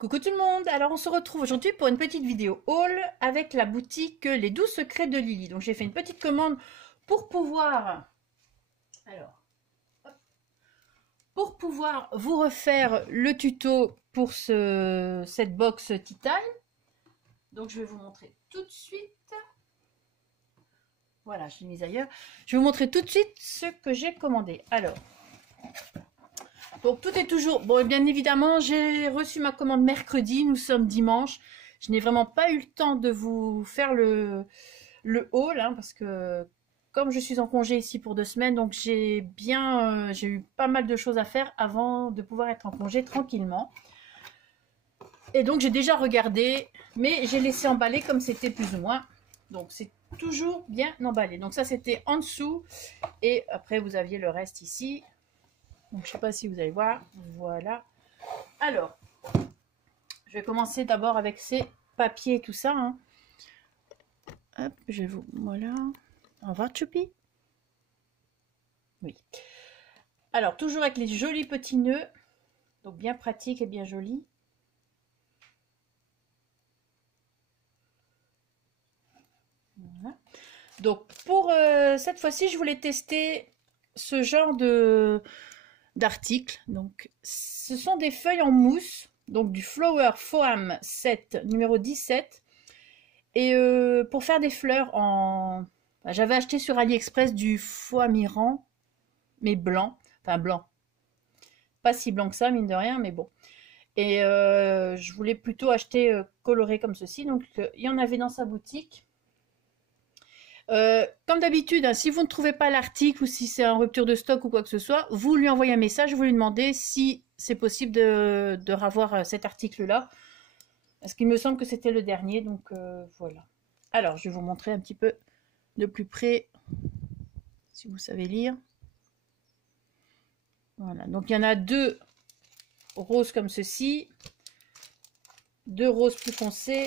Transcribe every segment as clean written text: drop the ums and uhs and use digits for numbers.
Coucou tout le monde, alors on se retrouve aujourd'hui pour une petite vidéo haul avec la boutique Les Doux Secrets de Lily. Donc j'ai fait une petite commande pour pouvoir, pour pouvoir vous refaire le tuto pour cette box Tea Time. Donc je vais vous montrer tout de suite. Voilà, je l'ai mise ailleurs. Je vais vous montrer tout de suite ce que j'ai commandé. Alors, donc tout est toujours... Bon, bien évidemment, j'ai reçu ma commande mercredi, nous sommes dimanche. Je n'ai vraiment pas eu le temps de vous faire le haul, hein, parce que comme je suis en congé ici pour 2 semaines, donc j'ai eu pas mal de choses à faire avant de pouvoir être en congé tranquillement. Et donc j'ai déjà regardé, mais j'ai laissé emballer comme c'était plus ou moins. Donc c'est toujours bien emballé. Donc ça c'était en dessous, et après vous aviez le reste ici. Donc je sais pas si vous allez voir, voilà. Alors, je vais commencer d'abord avec ces papiers et tout ça, hein. Hop, je vous, voilà. Au revoir Choupi. Oui. Alors, toujours avec les jolis petits nœuds, donc bien pratique et bien joli. Voilà. Donc pour cette fois-ci, je voulais tester ce genre d'articles. Donc, ce sont des feuilles en mousse, donc du Flower Foam 7, numéro 17. Et pour faire des fleurs en... J'avais acheté sur AliExpress du foamiran, mais blanc. Enfin, blanc. Pas si blanc que ça, mine de rien, mais bon. Et je voulais plutôt acheter coloré comme ceci. Donc, il y en avait dans sa boutique. Comme d'habitude, hein, si vous ne trouvez pas l'article ou si c'est en rupture de stock ou quoi que ce soit, vous lui envoyez un message, vous lui demandez si c'est possible de revoir cet article-là. Parce qu'il me semble que c'était le dernier, donc voilà. Alors, je vais vous montrer un petit peu de plus près, si vous savez lire. Voilà, donc il y en a 2 roses comme ceci, 2 roses plus foncées.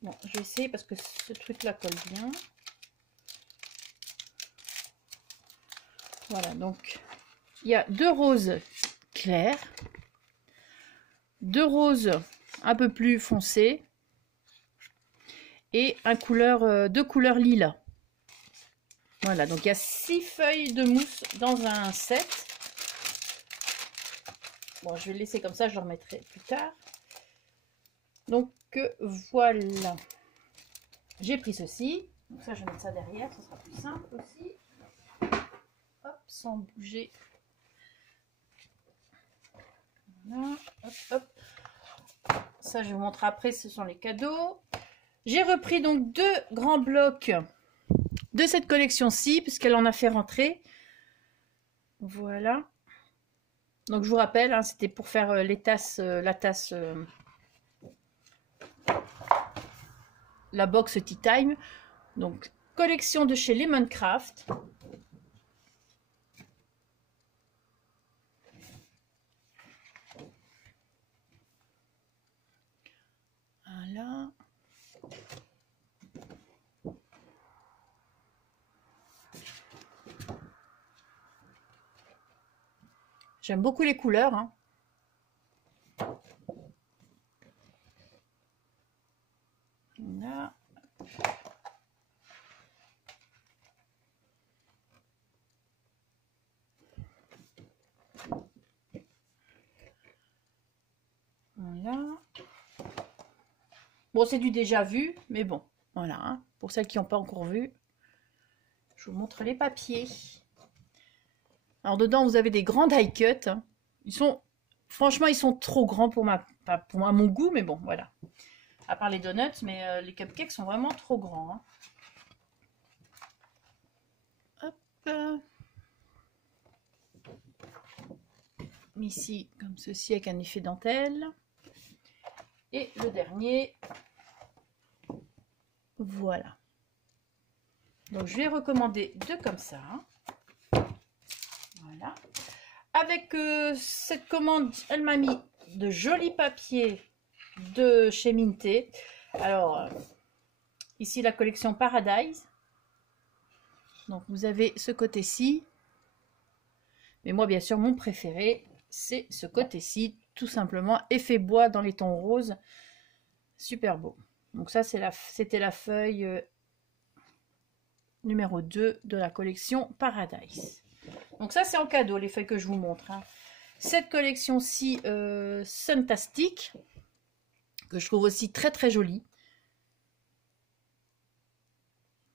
Bon, je vais essayer parce que ce truc-là colle bien. Voilà, donc il y a 2 roses claires, 2 roses un peu plus foncées et 2 couleurs lilas. Voilà, donc il y a 6 feuilles de mousse dans un set. Bon, je vais le laisser comme ça, je le remettrai plus tard. Donc voilà, j'ai pris ceci. Donc ça, je vais mettre ça derrière, ce sera plus simple aussi. Hop, sans bouger. Voilà, hop, hop. Ça, je vous montre après, ce sont les cadeaux. J'ai repris donc 2 grands blocs de cette collection-ci, puisqu'elle en a fait rentrer. Voilà. Donc je vous rappelle, hein, c'était pour faire les tasses, la tasse, la box Tea Time. Donc collection de chez Lemoncraft. Voilà. J'aime beaucoup les couleurs, hein. Là. Voilà. Bon, c'est du déjà vu, mais bon, voilà, hein. Pour celles qui n'ont pas encore vu, je vous montre les papiers. Alors dedans, vous avez des grands die cuts, hein. Ils sont, franchement, ils sont trop grands pour mon goût, mais bon, voilà. À part les donuts, mais les cupcakes sont vraiment trop grands, hein. Hop. Ici, comme ceci, avec un effet dentelle. Et le dernier, voilà. Donc je vais recommander 2 comme ça, hein. Voilà. Avec cette commande, elle m'a mis de jolis papiers de chez Minté. Alors, Ici, la collection Paradise. Donc, vous avez ce côté-ci. Mais moi, bien sûr, mon préféré, c'est ce côté-ci. Tout simplement, effet bois dans les tons roses. Super beau. Donc ça, c'était la feuille numéro 2 de la collection Paradise. Donc ça, c'est en cadeau, les feuilles que je vous montre. Hein. Cette collection-ci, Suntastic, que je trouve aussi très très jolie.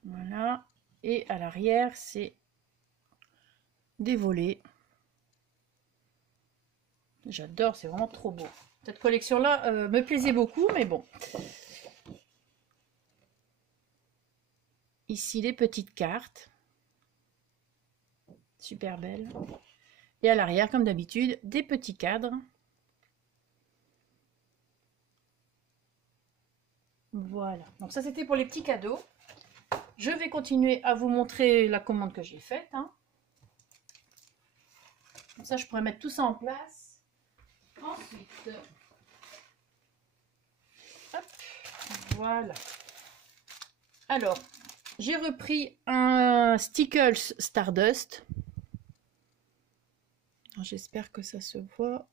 Voilà. Et à l'arrière, c'est des volets. J'adore, c'est vraiment trop beau. Cette collection-là me plaisait beaucoup, mais bon. Ici, les petites cartes. Super belles. Et à l'arrière, comme d'habitude, des petits cadres. Voilà. Donc ça, c'était pour les petits cadeaux. Je vais continuer à vous montrer la commande que j'ai faite. Hein. Comme ça, je pourrais mettre tout ça en place. Ensuite, hop, voilà. Alors, j'ai repris un Stickles Stardust. J'espère que ça se voit.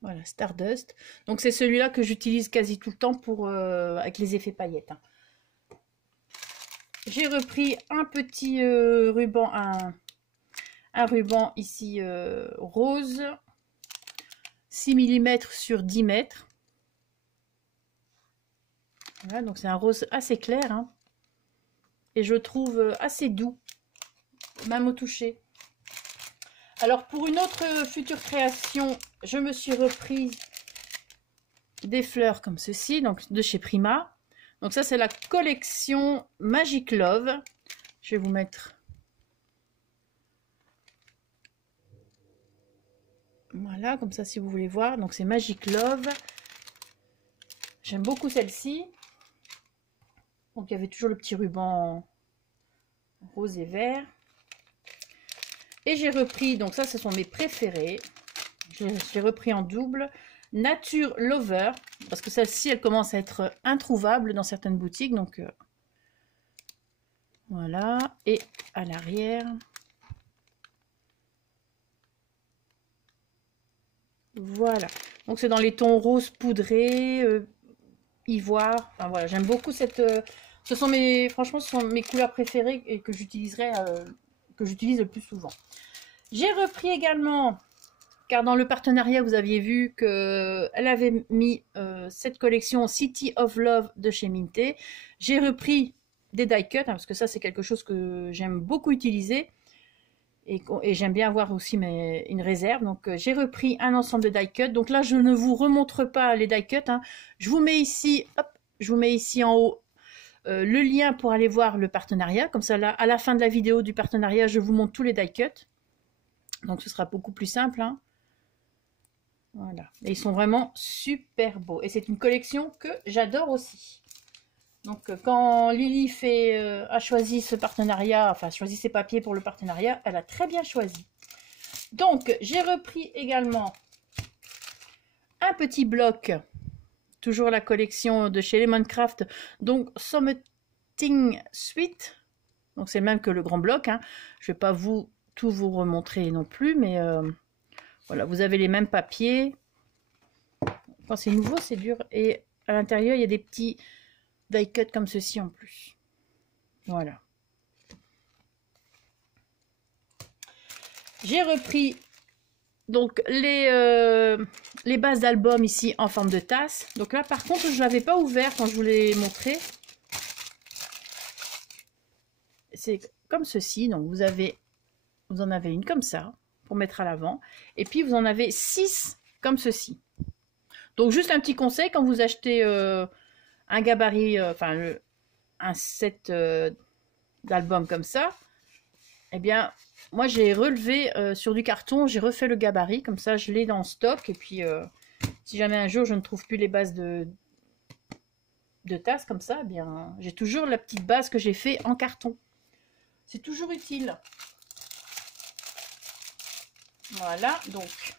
Voilà, Stardust. Donc c'est celui-là que j'utilise quasi tout le temps pour avec les effets paillettes. Hein. J'ai repris un petit ruban, un ruban ici rose, 6 mm sur 10 mètres. Voilà, donc c'est un rose assez clair. Hein. Et je trouve assez doux, même au toucher. Alors pour une autre future création, je me suis repris des fleurs comme ceci, donc de chez Prima. Donc ça c'est la collection Magic Love. Je vais vous mettre. Voilà, comme ça si vous voulez voir. Donc c'est Magic Love. J'aime beaucoup celle-ci. Donc il y avait toujours le petit ruban rose et vert. Et j'ai repris, donc ça ce sont mes préférés. Je l'ai repris en double. Nature Lover, parce que celle-ci elle commence à être introuvable dans certaines boutiques. Donc voilà. Et à l'arrière. Voilà. Donc c'est dans les tons rose poudré, ivoire. Enfin voilà, j'aime beaucoup cette. Ce sont franchement, ce sont mes couleurs préférées et que j'utiliserai, que j'utilise le plus souvent. J'ai repris également, car dans le partenariat, vous aviez vu qu'elle avait mis cette collection City of Love de chez Minté. J'ai repris des die cuts, hein, parce que ça, c'est quelque chose que j'aime beaucoup utiliser. Et j'aime bien avoir aussi une réserve. Donc, j'ai repris un ensemble de die cuts. Donc là, je ne vous remontre pas les die cuts. Hein. Je vous mets ici, hop, je vous mets ici en haut le lien pour aller voir le partenariat. Comme ça, là, à la fin de la vidéo du partenariat, je vous montre tous les die cuts. Donc, ce sera beaucoup plus simple. Hein. Voilà. Et ils sont vraiment super beaux. Et c'est une collection que j'adore aussi. Donc, quand Lily a choisi ce partenariat, enfin, choisi ses papiers pour le partenariat, elle a très bien choisi. Donc, j'ai repris également un petit bloc, toujours la collection de chez Lemoncraft, donc Something Sweet. Donc, c'est le même que le grand bloc. Hein. Je ne vais pas tout vous remontrer non plus, mais voilà, vous avez les mêmes papiers. Quand c'est nouveau, c'est dur. Et à l'intérieur, il y a des petits die cut comme ceci en plus. Voilà. J'ai repris donc les bases d'album ici en forme de tasse. Donc là par contre je ne l'avais pas ouvert quand je vous l'ai montré. C'est comme ceci. Donc vous en avez une comme ça pour mettre à l'avant. Et puis vous en avez 6 comme ceci. Donc juste un petit conseil, quand vous achetez un gabarit, enfin un set d'album comme ça, eh bien moi j'ai relevé sur du carton, j'ai refait le gabarit, comme ça je l'ai dans le stock. Et puis si jamais un jour je ne trouve plus les bases de tasses comme ça, eh bien j'ai toujours la petite base que j'ai fait en carton. C'est toujours utile. Voilà, donc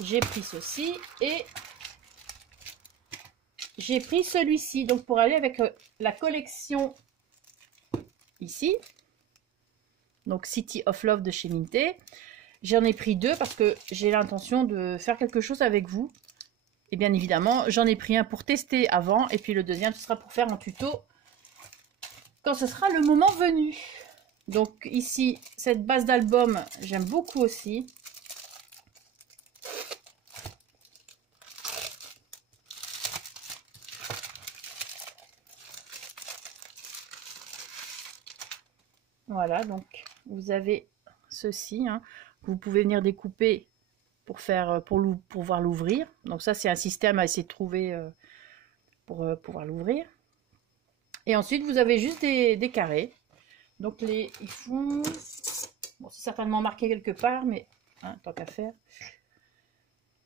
j'ai pris ceci et j'ai pris celui-ci, donc pour aller avec la collection ici, donc City of Love de chez Minté. J'en ai pris 2 parce que j'ai l'intention de faire quelque chose avec vous. Et bien évidemment, j'en ai pris un pour tester avant, et puis le deuxième, ce sera pour faire un tuto quand ce sera le moment venu. Donc ici, cette base d'album, j'aime beaucoup aussi. Voilà, donc vous avez ceci, hein, que vous pouvez venir découper pour faire pour pouvoir l'ouvrir. Donc ça, c'est un système à essayer de trouver pour pouvoir l'ouvrir. Et ensuite, vous avez juste des carrés. Donc ils font, bon, c'est certainement marqué quelque part, mais hein, tant qu'à faire.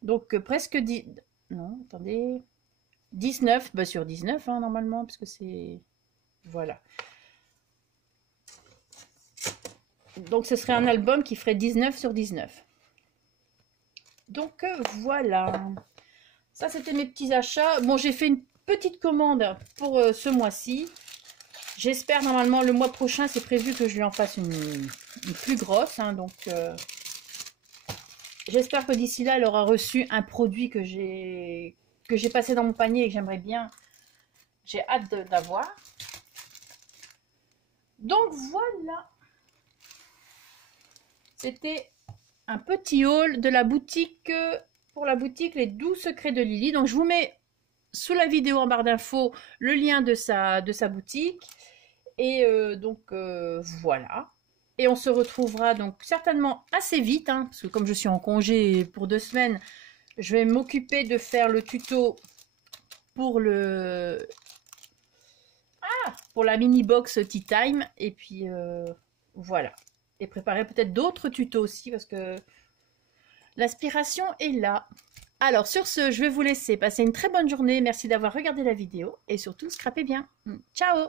Donc presque 10, non, attendez, 19, bah sur 19 hein, normalement, parce que c'est, voilà. Donc ce serait un album qui ferait 19 sur 19. Donc voilà. Ça c'était mes petits achats. Bon, j'ai fait une petite commande pour ce mois-ci. J'espère normalement le mois prochain, c'est prévu que je lui en fasse une plus grosse. Hein, donc j'espère que d'ici là, elle aura reçu un produit que j'ai passé dans mon panier et que j'aimerais bien. J'ai hâte d'avoir. Donc voilà. C'était un petit haul de la boutique, pour la boutique Les Doux Secrets de Lily. Donc je vous mets sous la vidéo en barre d'infos le lien de sa boutique. Et voilà. Et on se retrouvera donc certainement assez vite, hein, parce que comme je suis en congé pour 2 semaines, je vais m'occuper de faire le tuto pour la mini box Tea Time. Et puis voilà. Et préparer peut-être d'autres tutos aussi, parce que l'aspiration est là. Alors sur ce, je vais vous laisser passer une très bonne journée. Merci d'avoir regardé la vidéo et surtout, scrapez bien. Ciao!